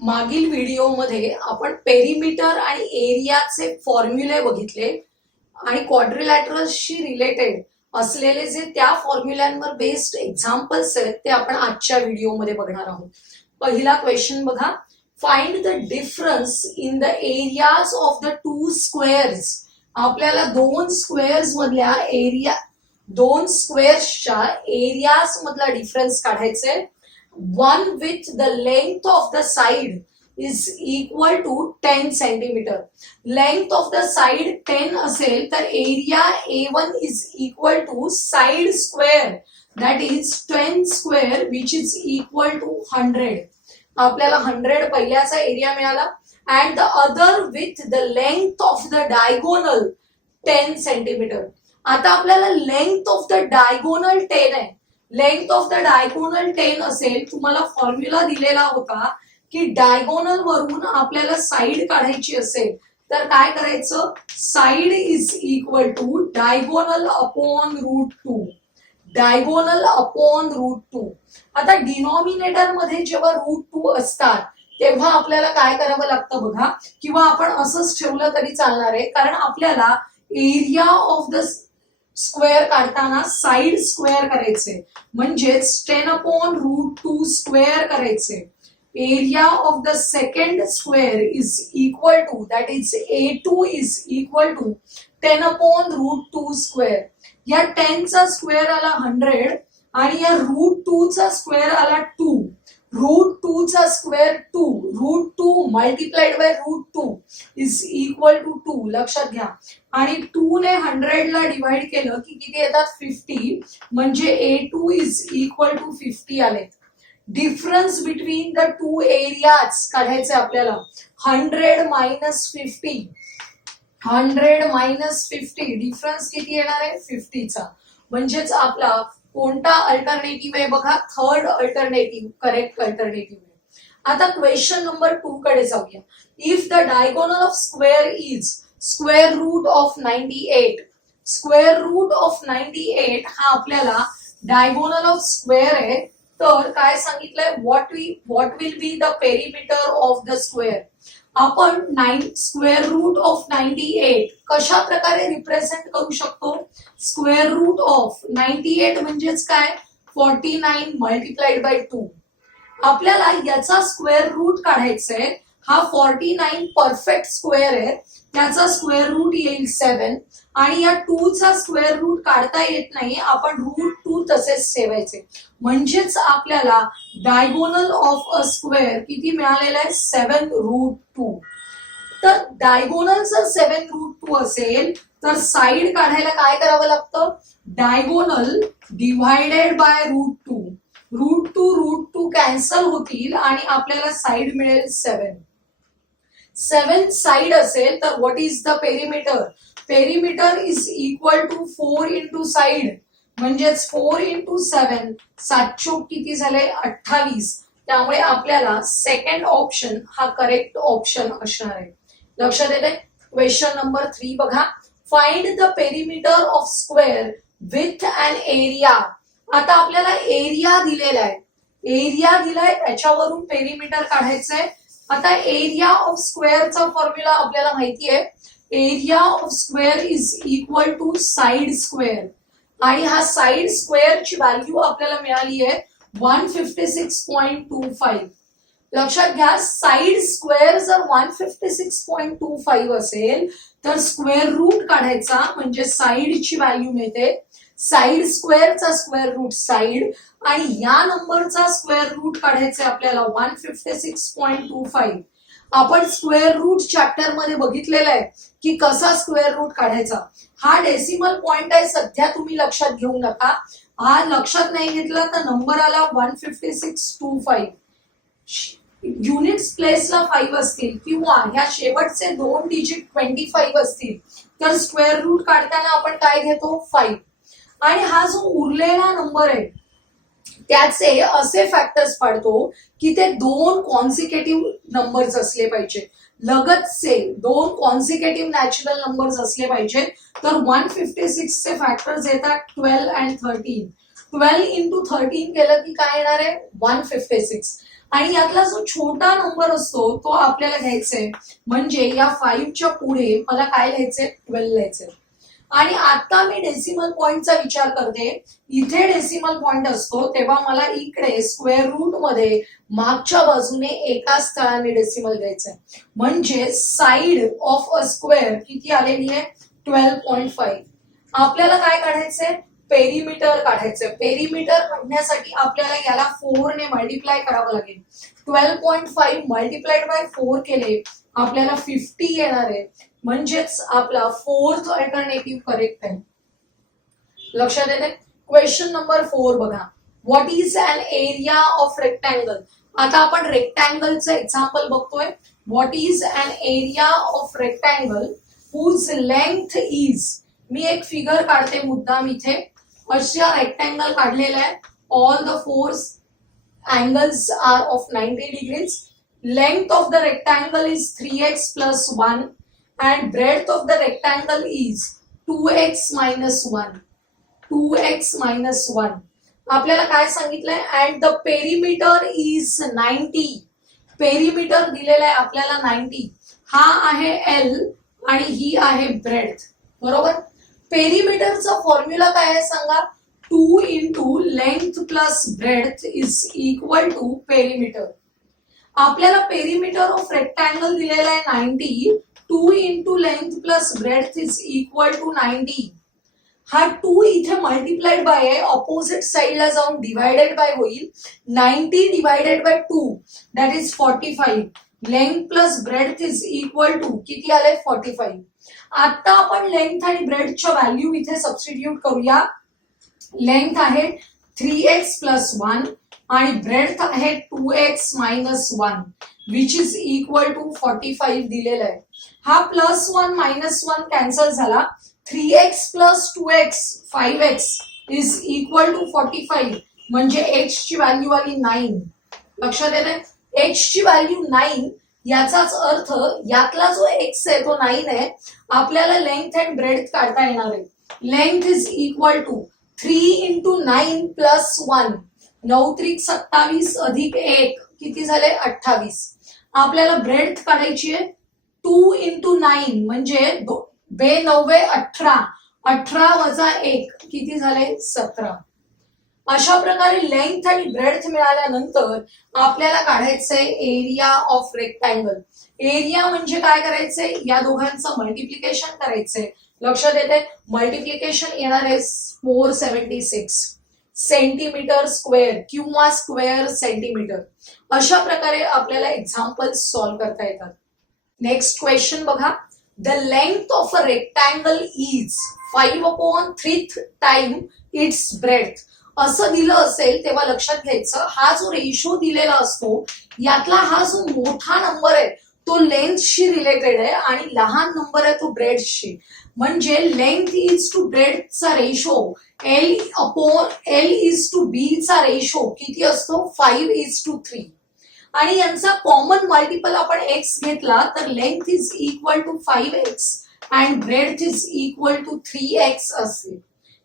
मागील व्हिडिओमध्ये आपण पेरिमीटर आणि एरियाचे फॉर्म्युले बघितले आणि क्वाड्रिलॅटरल्सशी रिलेटेड असलेले जे त्या फॉर्म्युल्यांवर बेस्ड एक्झाम्पल्स आहेत ते आपण आजच्या व्हिडिओमध्ये बघणार आहोत. पहिला क्वेश्चन बघा. Find the difference in the areas of the two squares. आपल्याला दोन स्क्वेअर्स मधल्या दोन स्क्वेअर्सच्या एरियाज मधला डिफरन्स काढायचे. One with the length of the side is equal to 10 centimeter. Length of the side 10 असेल तर area A1 is equal to side square, that is 10 square which is equal to 100. आपल्याला 100 पहिल्याचा area मिळाला. And the other with the length of the diagonal 10 centimeter. आता आपल्याला length of the diagonal 10 आहे. Length of the diagonal 10 असेल. तुम्हाला formula दिलेला होता की डायगोनल वरून आपल्याला साइड काढायची असेल तर काय करायचं. Side is equal to diagonal upon √2. Diagonal upon √2. आता डिनॉमिनेटर मध्ये जेव्हा √2 असतात तेव्हा आपल्याला काय करावं लागतं बघा. किंवा आपण असंच ठेवलं तरी चालणार आहे कारण आपल्याला एरिया ऑफ द स्क्वेअर काढताना साइड स्क्वेअर करायचे म्हणजेच 10 अपॉन √2 स्क्वेअर करायचे. Area of the second square is equal to, that is A2 is equal to 10 upon √2 square. या 10 चा स्क्वेअर आला 100 आणि या √2 चा स्क्वेअर आला 2. √2 चा square 2. √2 multiplied by √2 is equal to 2. लक्षात घ्या. आणि 2 ने 100 ला डिवाइड केलं की किती येतात 50. म्हणजे A2 इज इक्वल टू 50 आले. Difference between the two areas काढायचे आपल्याला. 100 मायनस 50. 100 मायनस 50 डिफरन्स किती येणार आहे 50 चा. म्हणजेच आपला कोणता अल्टरनेटिव्ह आहे बघा. थर्ड अल्टरनेटिव्ह करेक्ट अल्टरनेटिव्ह आहे. आता क्वेश्चन नंबर 2 कडे जाऊया. If the diagonal of square is square root of 98. Square root of 98 हा आपल्याला डायगोनल ऑफ स्क्वेअर आहे. तर काय सांगितलंय what will be the perimeter of the square. आपण स्क्वेअर रूट ऑफ 98 कशा प्रकारे रिप्रेझेंट करू शकतो. स्क्वेअर रूट ऑफ 98 म्हणजेच काय 49 मल्टिप्लाइड बाय 2. आपल्याला याचा स्क्वेअर रूट काढायचंय. हा 49 परफेक्ट स्क्वेअर आहे. त्याचा स्क्वेअर रूट येईल 7 आणि या 2 चा स्क्वेअर रूट काढता येत नाही. आपण √2 तसेच ठेवायचे. म्हणजेच आपल्याला डायगोनल ऑफ अ स्क्वेअर किती मिळालेला आहे 7√2. तर डायगोनल जर 7√2 असेल तर साइड काढायला काय करावं लागतं. Diagonal divided by √2. √2 कॅन्सल होतील आणि आपल्याला साइड मिळेल 7. 7 साइड असेल तर what is the perimeter. Perimeter is equal to 4 into side. म्हणजेच 4 इंटू 7 7 किती झाले 28. त्यामुळे आपल्याला सेकंड ऑप्शन हा करेक्ट ऑप्शन असणार आहे. लक्षात येते. क्वेश्चन नंबर 3 बघा. Find the perimeter of square with an area. आता आपल्याला एरिया दिलेला आहे. एरिया दिलाय त्याच्यावरून पेरिमीटर काढायचंय. आता एरिया ऑफ स्क्वेअरचा फॉर्म्युला आपल्याला माहिती आहे. Area of square is equal to side square आणि हा साइड स्क्वेअरची व्हॅल्यू आपल्याला मिळाली आहे 156.25. लक्षात घ्या साइड स्क्वेअर जर 156.25 असेल तर स्क्वेअर रूट काढायचा म्हणजे साइडची व्हॅल्यू मिळते. साइड स्क्वेअरचा स्क्वेअर रूट साइड आणि या नंबरचा स्क्वेअर रूट काढायचे आपल्याला 156.25. आपण स्क्वेअर रूट चॅप्टर मध्ये बघितलेलं आहे की कसा स्क्वेअर रूट काढायचा. हा डेसिमल पॉइंट आहे सध्या तुम्ही लक्षात घेऊ नका. हा लक्षात नाही घेतला तर नंबर आला 156.25. युनिट्स प्लेसला 5 असतील किंवा ह्या शेवटचे 2 डिजिट 25 असतील तर स्क्वेअर रूट काढताना आपण काय घेतो 5. आणि हा जो उरलेला नंबर आहे त्याचे असे फॅक्टर्स पाडतो की ते 2 कॉन्सिक्युटिव्ह नंबर्स असले पाहिजे. लगतचे 2 कॉन्सिक्युटिव्ह नॅचरल नंबर्स असले पाहिजेत. तर 156 चे फॅक्टर्स येतात 12 आणि 13. 12 इंटू 13 केलं की काय येणार आहे 156. आणि यातला जो छोटा नंबर असतो तो आपल्याला घ्यायचा आहे, म्हणजे या 5च्या पुढे मला काय लिहायचंय, 12 लिहायचंय. आणि आता मी डेसिमल पॉइंटचा विचार करते, इथे डेसिमल पॉइंट असतो तेव्हा मला इकडे स्क्वेअर रूट मध्ये मागच्या बाजूने एका स्थळाने डेसिमल घ्यायचंय. म्हणजे साइड ऑफ अ स्क्वेअर किती आलेली आहे, 12.5. आपल्याला काय काढायचंय, पेरिमीटर काढायचंय. पेरिमीटर काढण्यासाठी आपल्याला याला 4 ने मल्टिप्लाय करावं लागेल. 12.5 मल्टिप्लाइड बाय 4 केले आपल्याला 50 येणार आहे. म्हणजेच आपला फोर्थ अल्टरनेटिव्ह करेक्ट आहे. लक्षात येते. क्वेश्चन नंबर 4 बघा. What is an area of rectangle. आता आपण रेक्टँगलचं एक्झाम्पल बघतोय. What is an area of rectangle whose length is. मी एक फिगर काढते मुद्दाम इथे. अशा रेक्टँगल काढलेला आहे. All the 4 angles are of 90 degrees. Length of the rectangle is 3x plus 1 and breadth of the rectangle is 2x minus 1. 2x minus 1. आपल्याला काय सांगितलंय, and the perimeter is 90. Perimeter दिलेला आहे आपल्याला 90. हा आहे L आणि ही आहे ब्रेड्थ. बरोबर. पेरिमीटरचा फॉर्म्युला काय आहे सांगा. 2 into length plus breadth is equal to perimeter. आपल्याला पेरिमीटर ऑफ रेक्टँगल दिलेला आहे 90. 2 into length plus breadth is equal to 90. हा 2 इथे मल्टिप्लाइड बाय आहे, ऑपोजिट साइडला जाऊन डिवायडेड बाय होईल. 90 divided by 2 that is 45. Length plus breadth is equal to किती आले, 45. आता आपण लेंथ आणि ब्रेडच्या व्हॅल्यू इथे सबस्टिट्यूट करूया. लेंथ आहे 3x plus 1 आणि ब्रेड्थ आहे 2x minus 1 which is equal to 45 दिलेला आहे. हा +1 -1 कॅन्सल झाला. 3x plus 2x 5x is equal to 45 म्हणजे x ची व्हॅल्यू आली 9. लक्षात येते. x ची व्हॅल्यू 9. याचाच अर्थ यातला जो x आहे तो 9 आहे. आपल्याला लेंथ अँड ब्रेड्थ काढता येणार आहे. Length is equal to 3 into 9 plus 1. 9 त्रिक 27 अधिक 1 किती झाले, 28. आपल्याला ब्रेड्थ काढायची आहे. 2 into 9 म्हणजे 2 9 18. 18 वजा 1 किती झाले, 17. अशा प्रकारे लेंथ आणि ब्रेड्थ मिळाल्यानंतर आपल्याला काढायचंय एरिया ऑफ रेक्टँगल. एरिया म्हणजे काय करायचंय, या दोघांचं मल्टिप्लिकेशन करायचंय. लक्षात येते. मल्टिप्लिकेशन येणार आहे 476 सेंटीमीटर स्क्वेअर किंवा स्क्वेअर सेंटीमीटर. अशा प्रकारे आपल्याला एक्झाम्पल सॉल्व्ह करता येतात. नेक्स्ट क्वेश्चन बघा. The length of a rectangle is 5/3 time it's breadth. असं दिलं असेल तेव्हा लक्षात घ्यायचं, हा जो रेशो दिलेला असतो यातला हा जो मोठा नंबर आहे तो लेंथशी रिलेटेड आहे आणि लहान नंबर आहे तो ब्रेड्थशी. म्हणजे लेंथ इज टू ब्रेडचा ratio L is to B चा रेशो किती असतो, 5:3. आणि यांचा कॉमन मल्टिपल आपण x घेतला तर length is equal to 5x and breadth is equal to 3x असते.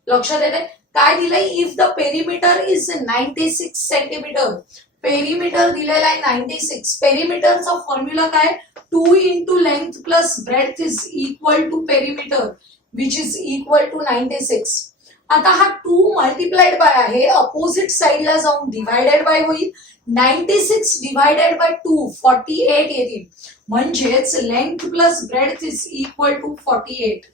लक्षात येते. काय दिलंय, if the perimeter is 96 centimetre. Perimeter दिलेला आहे 96. पेरिमीटरचा फॉर्म्युला काय, 2 into length plus breadth is equal to perimeter which is equal to 96. आता हा 2 मल्टिप्लाइड बाय आहे, अपोजिट साइडला जाऊन डिवायडेड बाय होईल. 96 डिवायडेड बाय 2 48 येतील. म्हणजेच length plus breadth is equal to 48.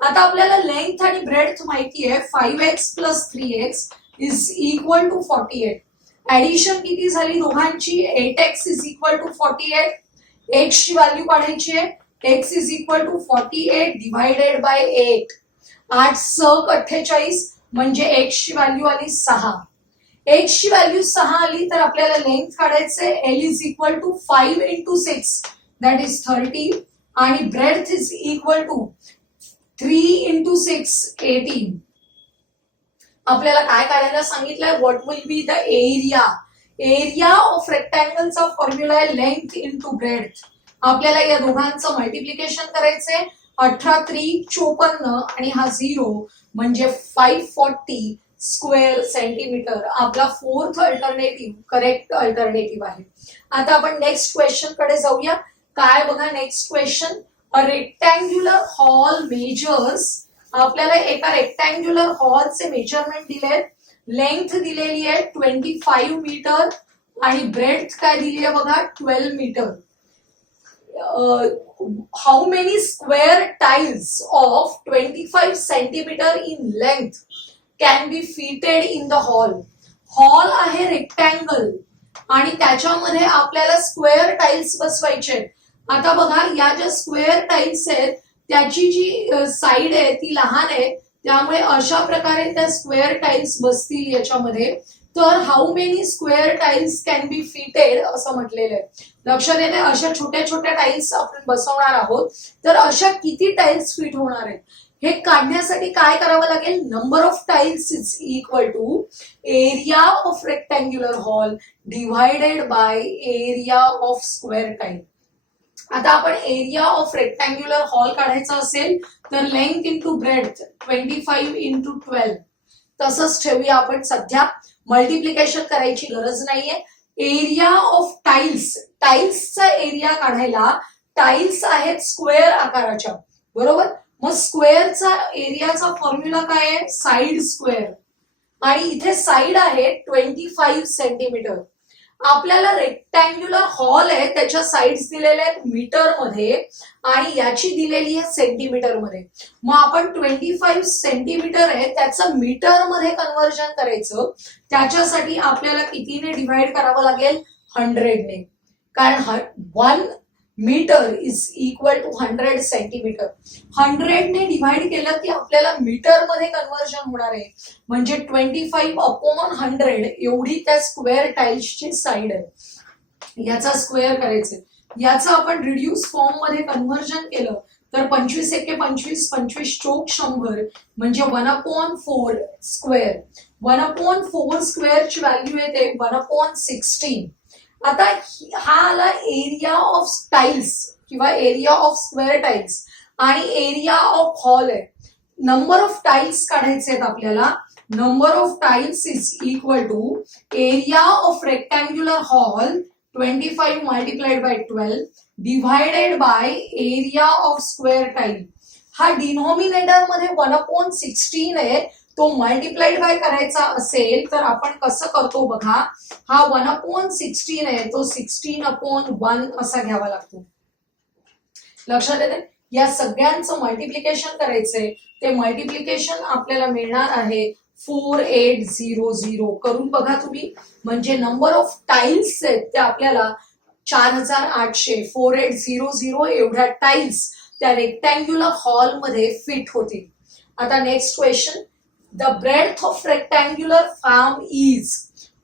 आता आपल्याला लेंथ आणि ब्रेड्थ माहिती आहे. 5x plus 3x is equal to 48. Addition किती झाली दोघांची, 8x is equal to 48. x ची व्हॅल्यू काढायची आहे. x is equal to 48 divided by 8. 8 × 48 म्हणजे x ची व्हॅल्यू आली 6. x ची व्हॅल्यू 6 आली तर आपल्याला लेंथ काढायचंय. L is equal to 5 into 6 that is 30 आणि breadth is equal to 3 into 6 18. आपल्याला काय काढायला सांगितलंय, what will be the area. Area of रेक्टँगलचा फॉर्म्युला आहे लेंथ इंटू ब्रेड्थ. आपल्याला या दोघांचं मल्टिप्लिकेशन करायचंय. 18 3 54 आणि हा 0 म्हणजे 540 स्क्वेअर सेंटीमीटर आपला फोर्थ अल्टरनेटिव्ह करेक्ट अल्टरनेटिव्ह आहे. आता आपण नेक्स्ट क्वेश्चन कडे जाऊया. काय बघा नेक्स्ट क्वेश्चन, अ रेक्टँग्युलर हॉल मेजर्स. आपल्याला एका रेक्टँग्युलर हॉलचे मेजरमेंट दिले, लेंथ दिलेली आहे 25 मीटर आणि ब्रेड्थ काय दिली आहे बघा 12 metre. How many square tiles of 25 centimetre in length can be fitted in the hall. Hall आहे रेक्टँगल आणि त्याच्यामध्ये आपल्याला स्क्वेअर टाइल्स बसवायचे. आता बघा या ज्या स्क्वेअर टाइल्स आहेत त्याची जी साइड आहे ती लहान आहे, त्यामुळे अशा प्रकारे त्या स्क्वेअर टाइल्स बसतील याच्यामध्ये. तर how many square tiles can be fitted असं म्हटलेलं आहे. लक्षात येते अशा छोट्या छोट्या टाइल्स आपण बसवणार आहोत, तर अशा किती टाइल्स फिट होणार आहेत हे काढण्यासाठी काय करावं लागेल, number of tiles is equal to area of rectangular hall divided by area of square tile. आता आपण एरिया ऑफ रेक्टँग्युलर हॉल काढायचा असेल तर लेंथ इंटू ब्रेड्थ 25 इंटू 12 तसंच ठेवूया आपण. सध्या मल्टिप्लिकेशन करायची गरज नाहीये. एरिया ऑफ टाइल्स, टाइल्सचा एरिया काढायला, टाइल्स आहेत स्क्वेअर आकाराच्या बरोबर, मग स्क्वेअरचा एरियाचा फॉर्म्युला काय आहे, साइड स्क्वेअर. आणि इथे साइड आहे 25 सेंटीमीटर. आपल्याला रेक्टँग्युलर हॉल आहे त्याच्या साइड्स दिलेल्या आहेत मीटर मध्ये आणि याची दिलेली आहे सेंटीमीटर मध्ये. मग आपण 25 सेंटीमीटर आहे त्याचं मीटर मध्ये कन्व्हर्जन करायचं. त्याच्यासाठी आपल्याला कितीने डिवाइड करावं लागेल, 100 ने, कारण 1 metre is equal to 100 centimetre. 100 ने डिवाइड केलं की आपल्याला मीटर मध्ये कन्व्हर्जन होणार आहे. म्हणजे 25/100 एवढी त्या स्क्वेअर टाइल्सची साइड आहे. याचा स्क्वेअर करायचं, याचं आपण रिड्यूस फॉर्म मध्ये कन्व्हर्जन केलं तर 25 एके 25, 25 चोक 100 म्हणजे 1/4 स्क्वेअर. 1/4 स्क्वेअरची व्हॅल्यू येते 1/16. आता हा आला एरिया ऑफ टाइल्स किंवा एरिया ऑफ स्क्वेअर टाइल्स आणि एरिया ऑफ हॉल आहे. नंबर ऑफ टाइल्स काढायचे आहेत आपल्याला. Number of tiles is equal to area of rectangular hall 25 multiplied by 12 divided by area of square tile. हा denominator मध्ये 1/16 आहे, तो मल्टिप्लाइड बाय करायचा असेल तर आपण कसं करतो बघा. हा 1/16 आहे तो 16/1 असा घ्यावा लागतो. लक्षात येते, या सगळ्यांचं मल्टिप्लिकेशन करायचंय. ते मल्टिप्लिकेशन आपल्याला मिळणार आहे 4800. करून बघा तुम्ही. म्हणजे नंबर ऑफ टाइल्स आहेत ते आपल्याला 4800 4800 एवढ्या टाइल्स त्या रेक्टँग्युलर हॉल मध्ये फिट होतील. आता next question, the breadth of rectangular farm is.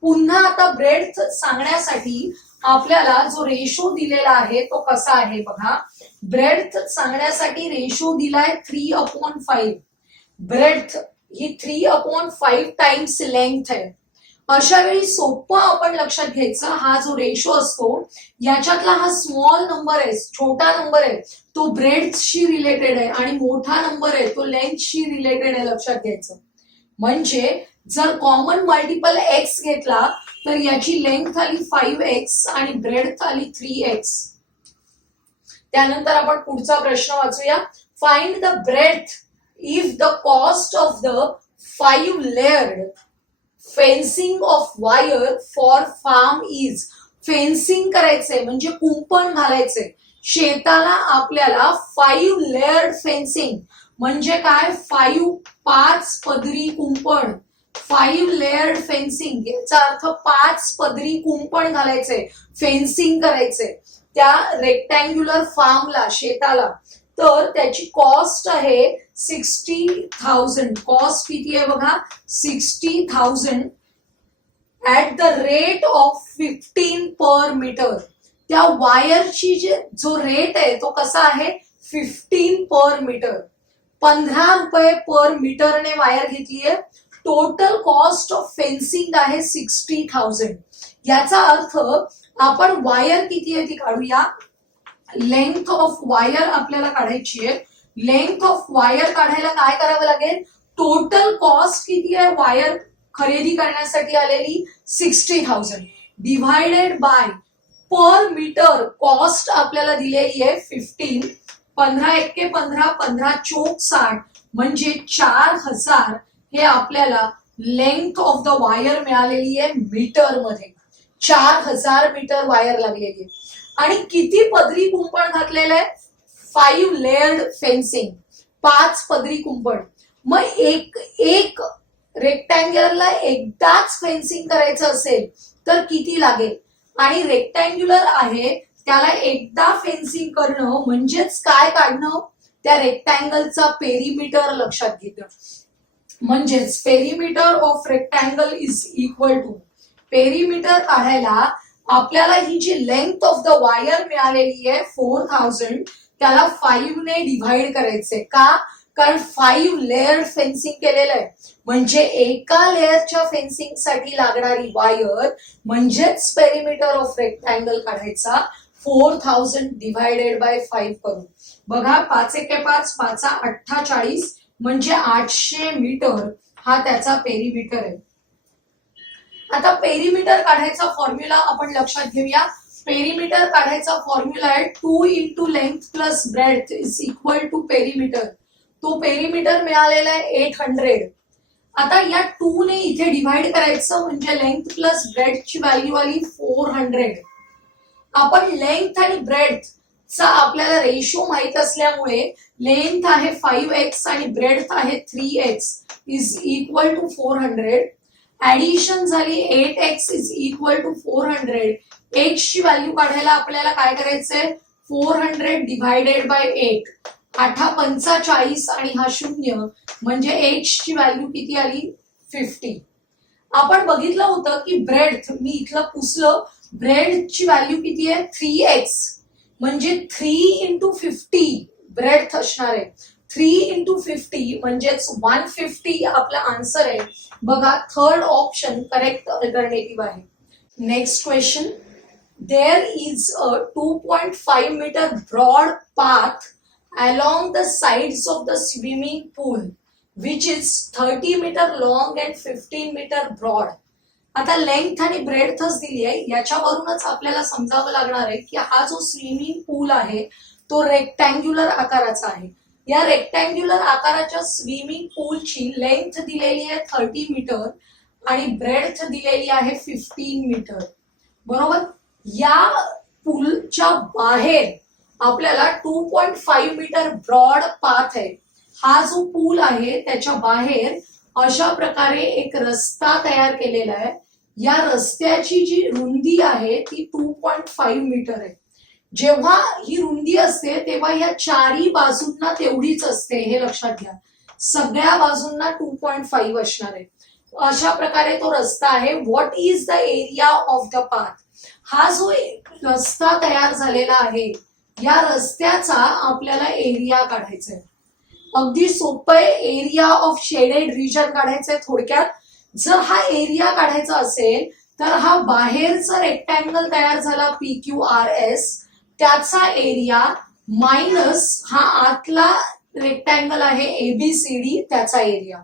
पुन्हा आता ब्रेड्थ सांगण्यासाठी आपल्याला जो रेशो दिलेला आहे तो कसा आहे बघा. ब्रेड्थ सांगण्यासाठी रेशो दिलाय 3/5. ब्रेड्थ ही 3/5 टाइम्स लेंथ आहे. अशा वेळी सोपं आपण लक्षात घ्यायचं, हा जो रेशो असतो याच्यातला हा स्मॉल नंबर आहे, छोटा नंबर आहे, तो ब्रेड्थशी रिलेटेड आहे आणि मोठा नंबर आहे तो लेंथशी रिलेटेड आहे. लक्षात घ्यायचं. म्हणजे जर कॉमन मल्टिपल एक्स घेतला तर याची लेंथ आली 5x आणि ब्रेड्थ आली 3x. त्यानंतर आपण पुढचा प्रश्न वाचूया. Find the breadth if the cost of the 5 layered fencing of wire for farm is. Fencing करायचंय म्हणजे कुंपण घालायचंय शेताला आपल्याला. 5 लेयर्ड फेन्सिंग म्हणजे काय, 5 पदरी कुंपण. 5 लेयर्ड फेन्सिंग याचा अर्थ 5 पदरी कुंपण घालायचंय, फेन्सिंग करायचंय त्या रेक्टँग्युलर फार्मला, शेताला. तर त्याची कॉस्ट आहे 60,000. कॉस्ट किती आहे बघा, 60,000 at the rate of 15 per metre. त्या वायरची जो रेट आहे तो कसा आहे, 15 पर मीटर. 15 रुपये पर मीटरने वायर घेतलीये. टोटल कॉस्ट ऑफ फेन्सिंग आहे 60,000. याचा अर्थ आपण वायर किती आहे ती काढूया. लेंथ ऑफ वायर आपल्याला काढायची आहे. लेंथ ऑफ वायर काढायला काय करावं लागेल, टोटल कॉस्ट किती आहे वायर खरेदी करण्यासाठी आलेली 60,000 divided by per metre cost आपल्याला दिलेली आहे 15. 15 एक्के 15, 15 चोक 60 म्हणजे 4,000 हे आपल्याला लेंथ ऑफ द वायर मिळालेली आहे मीटर मध्ये. 4,000 मीटर वायर लागलेली आहे. आणि किती पदरी कुंपण घातलेलं आहे? 5 लेयर्ड फेन्सिंग, 5 पदरी कुंपण. मग एक रेक्टँग्युलरला एकदाच फेन्सिंग करायचं असेल तर किती लागेल? आणि रेक्टँग्युलर आहे त्याला एकदा फेन्सिंग करणं म्हणजेच काय काढणं? त्या रेक्टँगलचा पेरिमीटर लक्षात घेतं. म्हणजेच perimeter of rectangle is equal to, perimeter काढायला आपल्याला ही जी लेंथ ऑफ द वायर मिळालेली आहे 4,000 त्याला 5 ने डिव्हाइड करायचंय. का? कारण 5 लेअर फेन्सिंग केलेलं आहे. म्हणजे एका लेअरच्या फेन्सिंग साठी लागणारी वायर म्हणजेच पेरिमीटर ऑफ रेक्टँगल काढायचा 4,000 डिव्हायडेड बाय 5 करून. बघा 5 एके 5, 5 48 म्हणजे 800 मीटर हा त्याचा पेरिमीटर आहे. आता पेरिमीटर काढायचा फॉर्म्युला आपण लक्षात घेऊया. पेरिमीटर काढायचा फॉर्म्युला आहे 2 into length plus breadth is equal to perimeter. तो पेरिमीटर मिळालेला आहे 800. आता या 2 ने इथे डिव्हाइड करायचं म्हणजे लेंथ प्लस ब्रेडची व्हॅल्यू आली 400. आपण लेंथ आणि ब्रेड्थ चा आपल्याला रेशो माहित असल्यामुळे लेंथ आहे 5x आणि ब्रेड्थ आहे 3x is equal to 400. Addition झाली 8x is equal to 400. x ची व्हॅल्यू काढायला आपल्याला काय करायचंय? 400 डिव्हायडेड बाय 8. 8 45 आणि हा 0 म्हणजे x ची व्हॅल्यू किती आली? 50. आपण बघितलं होतं की ब्रेड्थ, मी इथलं पुसलं, ब्रेड्थची व्हॅल्यू किती आहे? 3x म्हणजे 3 इंटू 50 ब्रेड्थ असणार आहे. 3 इंटू 50 म्हणजेच 150 आपला आन्सर आहे. बघा थर्ड ऑप्शन करेक्ट अल्टरनेटिव्ह आहे. Next question. There is a 2.5 metre broad path along the sides of the swimming pool which is 30 meter long and 15 meter broad. आता length आणि ब्रेडथच दिली आहे. याच्यावरूनच आपल्याला समजावं लागणार आहे की हा जो स्विमिंग पूल आहे तो रेक्टँग्युलर आकाराचा आहे. या रेक्टँग्युलर आकाराच्या स्विमिंग पूलची लेंथ दिलेली आहे 30 मीटर आणि ब्रेडथ दिलेली आहे 15 मीटर. बरोबर. या पूलच्या बाहेर आपल्याला 2.5 मीटर ब्रॉड पाथ आहे. हा जो पूल आहे त्याच्या बाहेर अशा प्रकारे एक रस्ता तयार केलेला आहे. या रस्त्याची जी रुंदी आहे ती 2.5 मीटर आहे. जेव्हा ही रुंदी असते तेव्हा या चारी बाजूंना तेवढीच असते, हे लक्षात घ्या. सगळ्या बाजूंना 2.5 असणार आहे. अशा प्रकारे तो रस्ता आहे. What is the area of the path? हा जो रस्ता तयार झालेला आहे या रस्त्याचा आपल्याला एरिया काढायचा आहे. अगदी सोपं आहे. एरिया ऑफ शेडेड रिजन काढायचंय. थोडक्यात जर हा एरिया काढायचा असेल तर हा बाहेरचा रेक्टँगल तयार झाला PQRS त्याचा एरिया मायनस हा आतला रेक्टँगल आहे ABCD त्याचा एरिया.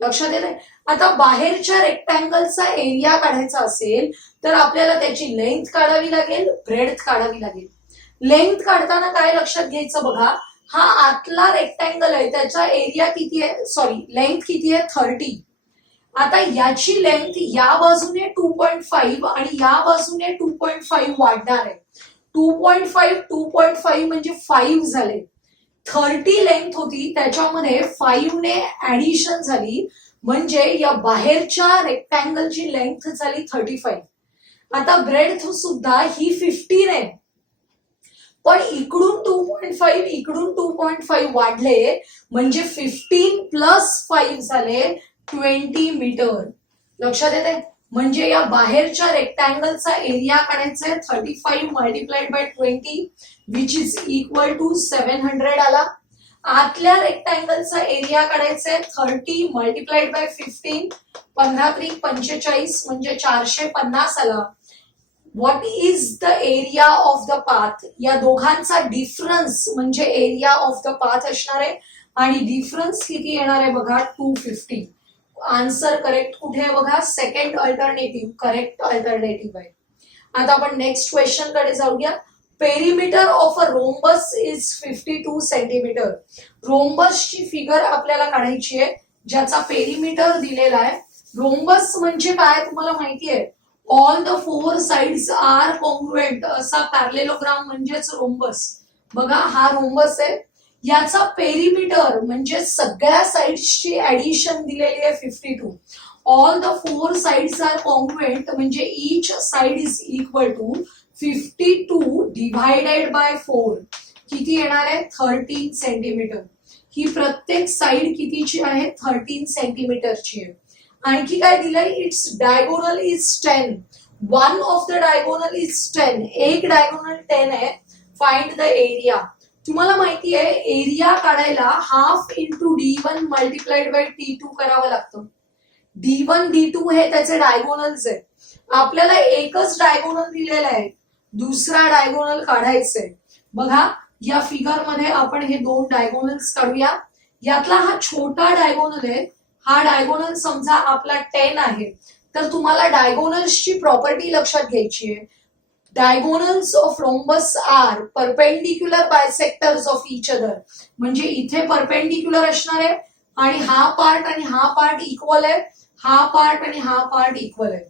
लक्षात येतंय? आता बाहेरच्या रेक्टँगलचा एरिया काढायचा असेल तर आपल्याला त्याची लेंथ काढावी लागेल, ब्रेडथ काढावी लागेल. लेंथ काढताना काय लक्षात घ्यायचं बघा, हा आतला रेक्टँगल आहे त्याचा एरिया किती आहे, सॉरी लेंथ किती आहे 30. आता याची लेंथ या बाजूने 2.5 आणि या बाजूने 2.5 वाढणार आहे. 2.5 म्हणजे 5 झाले. 30 लेंथ होती त्याच्यामध्ये 5 ने ऍडिशन झाली म्हणजे या बाहेरच्या रेक्टँगलची लेंथ झाली 35. आता ब्रेडथ सुद्धा ही 15 आहे पण इकडून 2.5 इकडून 2.5 वाढले म्हणजे 15 प्लस 5 झाले 20 मीटर. लक्षात येते? म्हणजे या बाहेरच्या रेक्टँगलचा एरिया काढायचा आहे 35 multiplied by 20 which is equal to 700 आला. आतल्या रेक्टँगलचा एरिया काढायचा आहे 30 मल्टिप्लाइड बाय 15, 15 त्रिक 45 म्हणजे 450 आला. What is the area of the path? या दोघांचा डिफरन्स म्हणजे एरिया ऑफ द पाथ असणार आहे. आणि डिफरन्स किती येणार आहे बघा 250. आन्सर करेक्ट कुठे आहे बघा, सेकंड अल्टरनेटिव्ह करेक्ट अल्टरनेटिव्ह आहे. आता आपण नेक्स्ट क्वेश्चन कडे जाऊया. Perimeter of a rhombus is 52 centimetre. रोम्बसची फिगर आपल्याला काढायची आहे ज्याचा पेरिमीटर दिलेला आहे. रोम्बस म्हणजे काय तुम्हाला माहिती आहे, all the four sides are congruent असा पॅरलेलोग्राम म्हणजेच रोम्बस. बघा हा रोम्बस आहे, याचा पेरिमीटर म्हणजे सगळ्या साइड्सची ऍडिशन दिलेली आहे 52. All the four sides are congruent म्हणजे each side is equal to 52 divided by 4. किती येणार आहे 13 सेंटीमीटर. ही प्रत्येक साइड कितीची आहे 13 सेंटीमीटरची आहे. आणखी काय दिलंय, its diagonal is 10. One of the diagonal is 10. एक डायगोनल 10 आहे. Find the area. तुम्हाला माहिती आहे एरिया काढायला half into D1 multiplied by T2 करावं लागतं. D1 D2 हे त्याचे डायगोनल्स आहे. आपल्याला एकच डायगोनल दिलेला आहे, दुसरा डायगोनल काढायचंय. बघा या फिगर मध्ये आपण हे दोन डायगोनल्स काढूया. यातला हा छोटा डायगोनल आहे, हा डायगोनल समजा आपला 10 आहे. तर तुम्हाला डायगोनल्सची प्रॉपर्टी लक्षात घ्यायची आहे. Diagonals of rhombus are perpendicular bisectors of each other. म्हणजे इथे परपेंडिक्युलर असणार आहे आणि हा पार्ट इक्वल आहे, हा पार्ट आणि हा पार्ट इक्वल आहे.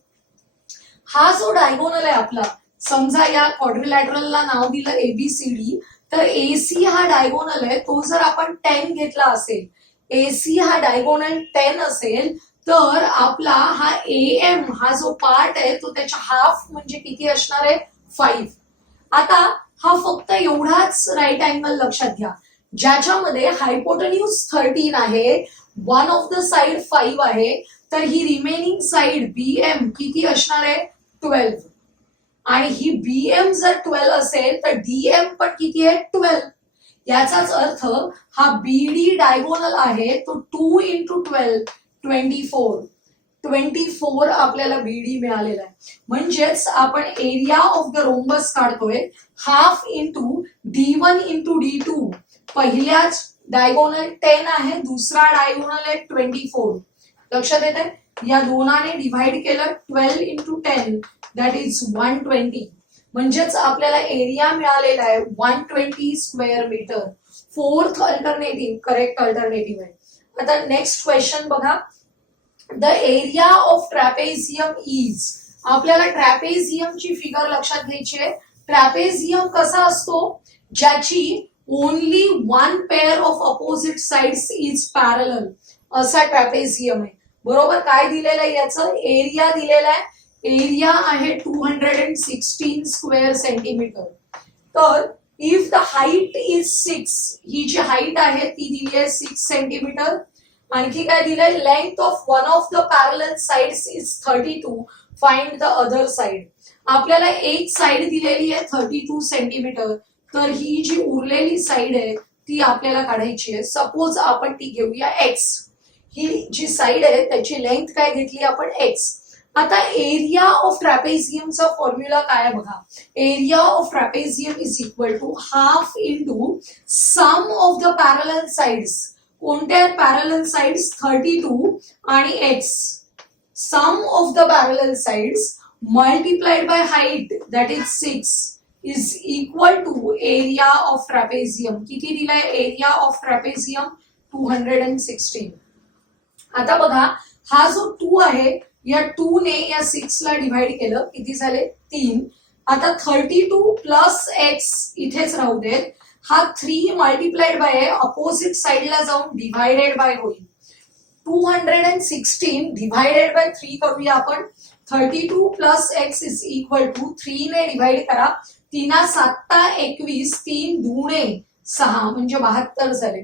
हा जो डायगोनल आहे आपला, समजा या क्वाड्रिलॅटरलला नाव दिलं ABCD, तर AC हा डायगोनल आहे. तो जर आपण 10 घेतला असेल, AC हा डायगोनल 10 असेल, तर आपला हा AM हा जो पार्ट आहे तो त्याच्या हाफ म्हणजे किती असणार आहे 5. आता हा फक्त एवढाच राईट अँगल लक्षात घ्या ज्याच्यामध्ये हायपोटेन्यूज 13 आहे, वन ऑफ द साइड 5 आहे. तर ही रिमेनिंग साइड BM किती असणार आहे 12. आणि ही BM जर 12 असेल तर DM पण किती आहे 12. याचाच अर्थ हा BD डायगोनल आहे तो 2 इंटू 12 24 आपल्याला BD मिळालेला आहे. म्हणजेच आपण एरिया ऑफ द रोम्बस काढतोय half into D1 into D2. पहिल्याच डायगोनल 10 आहे, दुसरा डायगोनल आहे 24. लक्षात येत आहे, या दोनाने डिव्हाइड केलं 12 इंटू 10 दॅट इज 120. म्हणजेच आपल्याला एरिया मिळालेला आहे 120 square metre. Fourth alternative correct alternative आहे. आता नेक्स्ट क्वेश्चन बघा. The area of trapezium is. आपल्याला ट्रॅपेझियमची फिगर लक्षात घ्यायची आहे. ट्रॅपेझियम कसा असतो, ज्याची only one pair of opposite sides is parallel असा ट्रॅपेझियम आहे. बरोबर. काय दिलेलं आहे याचं एरिया दिलेला आहे. एरिया आहे 216 स्क्वेअर सेंटीमीटर. तर इफ द हाईट इज 6, ही जी हाईट आहे ती दिली आहे 6 सेंटीमीटर. आणखी काय दिलंय, length of one of the parallel sides is 32. Find the other side. आपल्याला एक साइड दिलेली आहे 32 सेंटीमीटर. तर ही जी उरलेली साइड आहे ती आपल्याला काढायची आहे. सपोज आपण ती घेऊया X. ही जी साइड आहे त्याची लेंथ काय घेतली आपण X. आता एरिया ऑफ ट्रॅपेझियमचा फॉर्म्युला काय बघा. Area of trapezium is equal to half into sum of the parallel sides. कोणत्या पॅरलल साइड्स 32 आणि X. Sum of the parallel sides multiplied by height that is 6 is equal to area of trapezium. किती दिलाय area of trapezium 216. आता बघा हा जो 2 आहे या 2 ने या 6 ला डिव्हाइड केलं किती झाले 3. आता 32 प्लस X इथेच राहू देत. हा 3 मल्टिप्लाइड बाय अपोजिट साइडला जाऊन डिव्हायडेड बाय होईल. 216 डिव्हायडेड बाय 3 करूया आपण. 32 plus X is equal to 3 ने डिव्हाइड करा. 3 7 21, 3 दुणे 6 म्हणजे 72 झाले.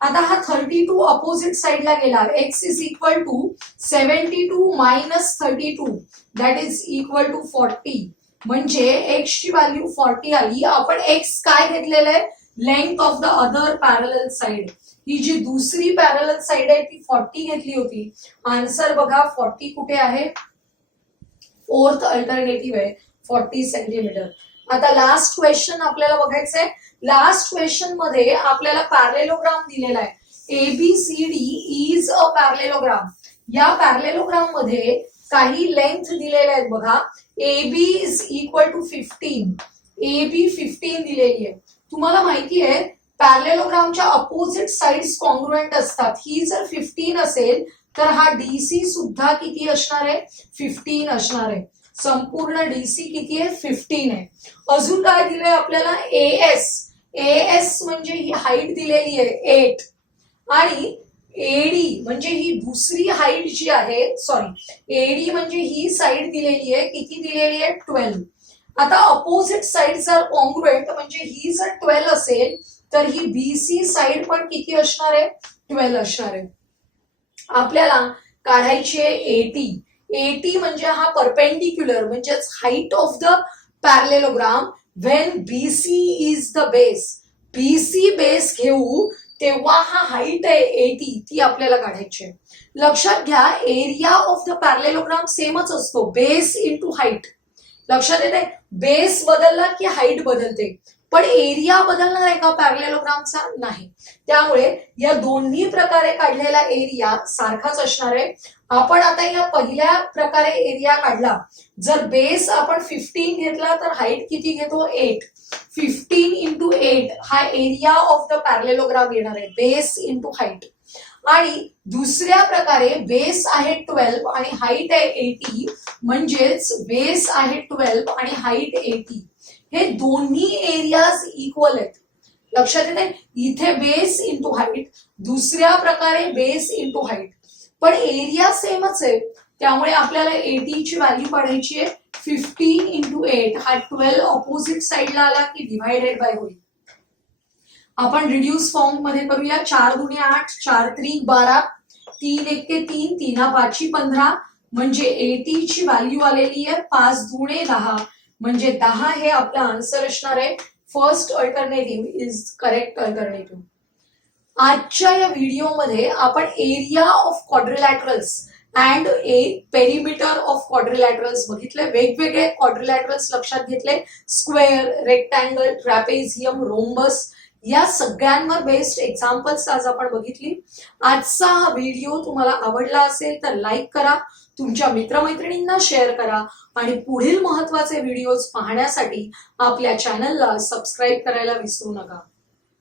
आता हा 32 अपोजिट साइडला गेला. X is equal to 72 minus 32 that is equal to 40. म्हणजे X ची व्हॅल्यू 40 आली. आपण X काय घेतलेलं आहे length of the other parallel side. ही जी दुसरी पॅरलल साइड आहे ती 40 घेतली होती. आन्सर बघा 40 कुठे आहे, फोर्थ अल्टरनेटिव्ह आहे 40 सेंटीमीटर. आता लास्ट क्वेश्चन आपल्याला बघायचंय. लास्ट क्वेश्चन मध्ये आपल्याला पॅरलेलोग्राम दिलेला आहे. ABCD is a parallelogram. या पॅरलेलोग्राम मध्ये काही लेंथ दिलेल्या आहेत बघा. AB is equal to 15. AB 15 दिलेली आहे. तुम्हाला माहिती आहे पॅरलेलोग्रामच्या अपोजिट साइड्स कॉन्ग्रुएंट असतात. ही जर 15 असेल तर हा DC सुद्धा किती असणार आहे? 15 असणार आहे. संपूर्ण DC किती आहे? 15 आहे. अजून काय दिलंय आपल्याला? AS म्हणजे ही हाईट दिलेली आहे 8 आणि AD म्हणजे ही दुसरी हाईट जी आहे, सॉरी AD म्हणजे ही साइड दिलेली आहे, किती दिलेली आहे? 12. आता अपोजिट साइड्स आर कॉन्ग्रुएंट म्हणजे ही जर 12 असेल तर ही BC साइड पण किती असणार आहे? 12 असणार आहे. आपल्याला काढायची आहे AT म्हणजे हा परपेंडिक्युलर म्हणजेच height of the parallelogram when BC is the base. BC base घेऊ तेव्हा हा हाईट आहे AT ती आपल्याला काढायची आहे. लक्षात घ्या एरिया ऑफ द पॅरलेलोग्राम सेमच असतो, बेस इंटू हाईट. लक्षात येते? बेस बदलला की हाईट बदलते, पण एरिया बदलणार आहे का पॅरलेलोग्रामचा? नाही. त्यामुळे या दोन्ही प्रकारे काढलेला एरिया सारखाच असणार आहे. आपण आता या पहिल्या प्रकारे एरिया काढला. जर बेस आपण 15 घेतला तर हाईट किती घेतो? 8. 15 इंटू 8 हा एरिया ऑफ द पॅरलेलोग्राम येणार आहे, बेस इंटू हाईट. आणि दुसऱ्या प्रकारे बेस आहे 12 आणि हाईट आहे 80 म्हणजेच बेस आहे 12 आणि हाईट 80. हे दोन्ही एरियाज इक्वल आहेत. लक्षात येते? इथे बेस इंटू हाईट, दुसऱ्या प्रकारे बेस इंटू हाईट, पण एरिया सेमच आहे. त्यामुळे आपल्याला 80 ची व्हॅल्यू काढायची आहे. 15 इंटू 8 हा 12 ऑपोजिट साइडला आला की डिव्हायडेड बाय होईल. आपण रिड्यूस फॉर्म मध्ये करूया. 4 दुणे 8, 4 त्रिक 12, 3 एके 3, 3 5 15 म्हणजे 80 ची व्हॅल्यू आलेली आहे 5 दुणे 10 म्हणजे 10 हे आपला आन्सर असणार आहे. First alternative is correct alternative. आजच्या या व्हिडिओमध्ये आपण area of quadrilaterals and perimeter of quadrilaterals बघितले. वेगवेगळे क्वाड्रिलॅटरल्स लक्षात घेतले. स्क्वेअर, रेक्टँगल, ट्रॅपेझियम, रोम्बस या सगळ्यांवर बेस्ड एक्झाम्पल्स आज आपण बघितली. आजचा हा व्हिडिओ तुम्हाला आवडला असेल तर लाईक करा, तुमच्या मित्रमैत्रिणींना शेअर करा आणि पुढील महत्त्वाचे व्हिडिओज पाहण्यासाठी आपल्या चॅनलला सबस्क्राईब करायला विसरू नका.